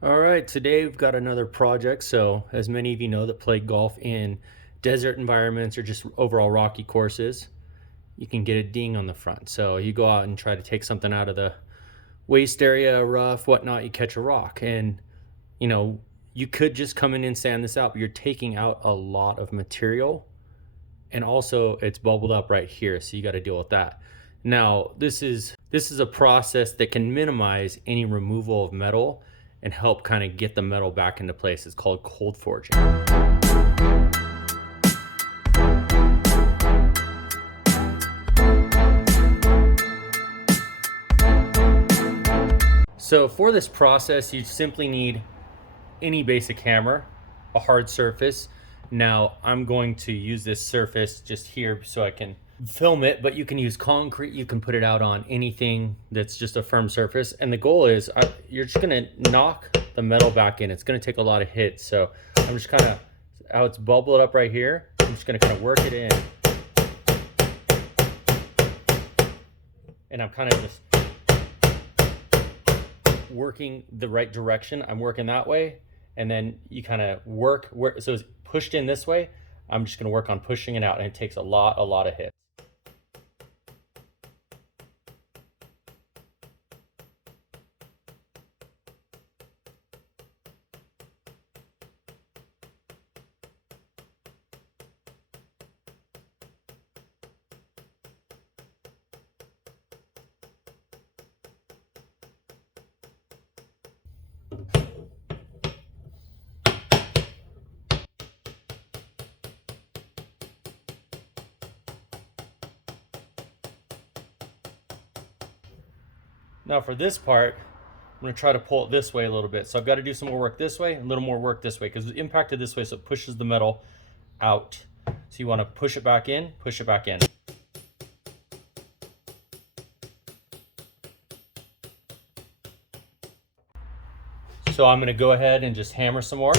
All right, today we've got another project. So, as many of you know that play golf in desert environments or just overall rocky courses, you can get a ding on the front. So, you go out and try to take something out of the waist area, rough, whatnot, you catch a rock. And, you know, you could just come in and sand this out, but you're taking out a lot of material. And also, it's bubbled up right here. So, you got to deal with that. Now, this is a process that can minimize any removal of metal and help kind of get the metal back into place. It's called cold forging. So for this process, you simply need any basic hammer, a hard surface. Now I'm going to use this surface just here so I can film it, but you can use concrete, you can put it out on anything that's just a firm surface. And the goal is you're just gonna knock the metal back in. It's gonna take a lot of hits. So I'm just kind of, how it's bubbled up right here, I'm just gonna kind of work it in. And I'm kind of just working the right direction. I'm working that way. And then you kind of work, so it's pushed in this way. I'm just gonna work on pushing it out, and it takes a lot of hits. Now for this part, I'm gonna try to pull it this way a little bit. So I've got to do some more work this way, and a little more work this way, because it's impacted this way, so it pushes the metal out. So you want to push it back in, push it back in. So I'm gonna go ahead and just hammer some more.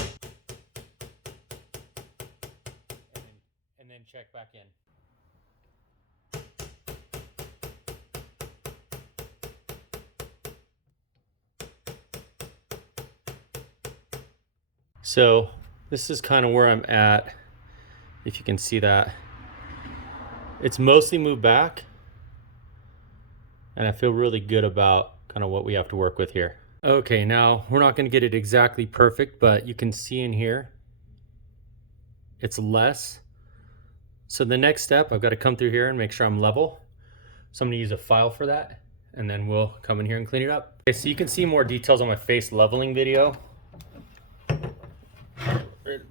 And then check back in. So this is kind of where I'm at, if you can see that. It's mostly moved back, and I feel really good about kind of what we have to work with here. Okay, now we're not going to get it exactly perfect, but you can see in here, it's less. So the next step, I've got to come through here and make sure I'm level. So I'm going to use a file for that, and then we'll come in here and clean it up. Okay, so you can see more details on my face leveling video.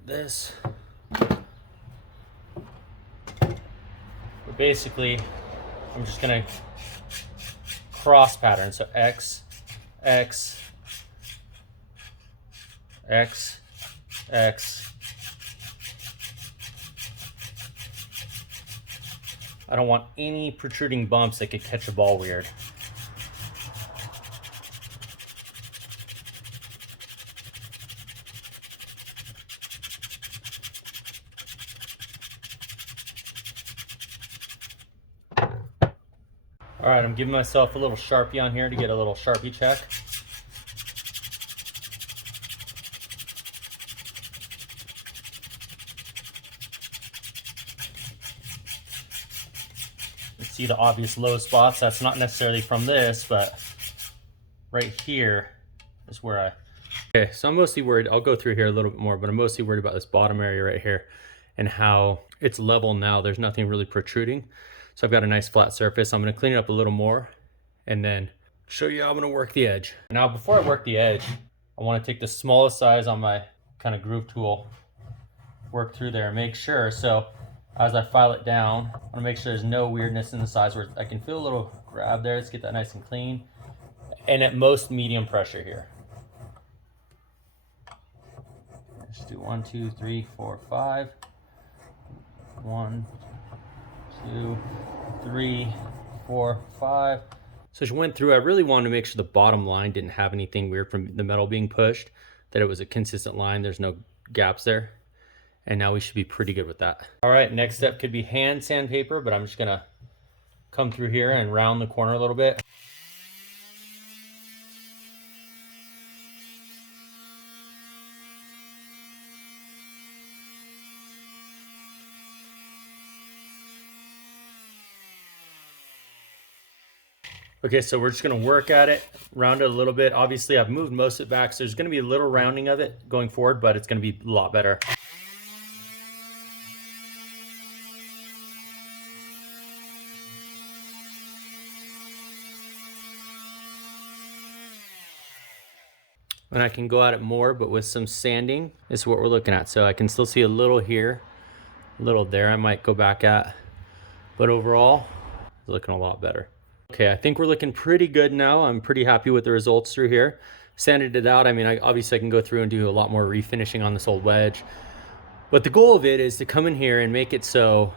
This. But basically, I'm just gonna cross pattern. So X, X, X, X. I don't want any protruding bumps that could catch a ball weird. All right, I'm giving myself a little Sharpie on here to get a little Sharpie check. You see the obvious low spots. That's not necessarily from this, but right here is where I... Okay, so I'm mostly worried, I'll go through here a little bit more, but I'm mostly worried about this bottom area right here and how it's level now. There's nothing really protruding. So I've got a nice flat surface. I'm gonna clean it up a little more and then show you how I'm gonna work the edge. Now, before I work the edge, I wanna take the smallest size on my kind of groove tool, work through there and make sure. So as I file it down, I wanna make sure there's no weirdness in the size where I can feel a little grab there. Let's get that nice and clean. And at most medium pressure here. Let's do 1, 2, 3, 4, 5. 1, 2, 3, 4, 5. So as you went through, I really wanted to make sure the bottom line didn't have anything weird from the metal being pushed, that it was a consistent line. There's no gaps there. And now we should be pretty good with that. All right, next step could be hand sandpaper, but I'm just gonna come through here and round the corner a little bit. Okay, so we're just gonna work at it, round it a little bit. Obviously, I've moved most of it back, so there's gonna be a little rounding of it going forward, but it's gonna be a lot better. And I can go at it more, but with some sanding is what we're looking at. So I can still see a little here, a little there I might go back at, but overall, it's looking a lot better. Okay, I think we're looking pretty good now. I'm pretty happy with the results through here. Sanded it out. I mean, obviously I can go through and do a lot more refinishing on this old wedge. But the goal of it is to come in here and make it so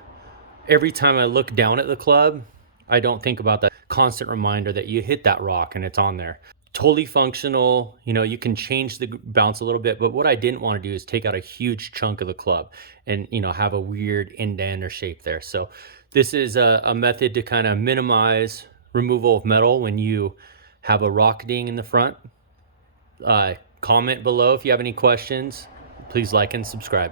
every time I look down at the club, I don't think about that constant reminder that you hit that rock and it's on there. Totally functional. You know, you can change the bounce a little bit, but what I didn't want to do is take out a huge chunk of the club and, you know, have a weird end-to-end or shape there. So this is a method to kind of minimize removal of metal when you have a rock ding in the front. Comment below if you have any questions. Please like and subscribe.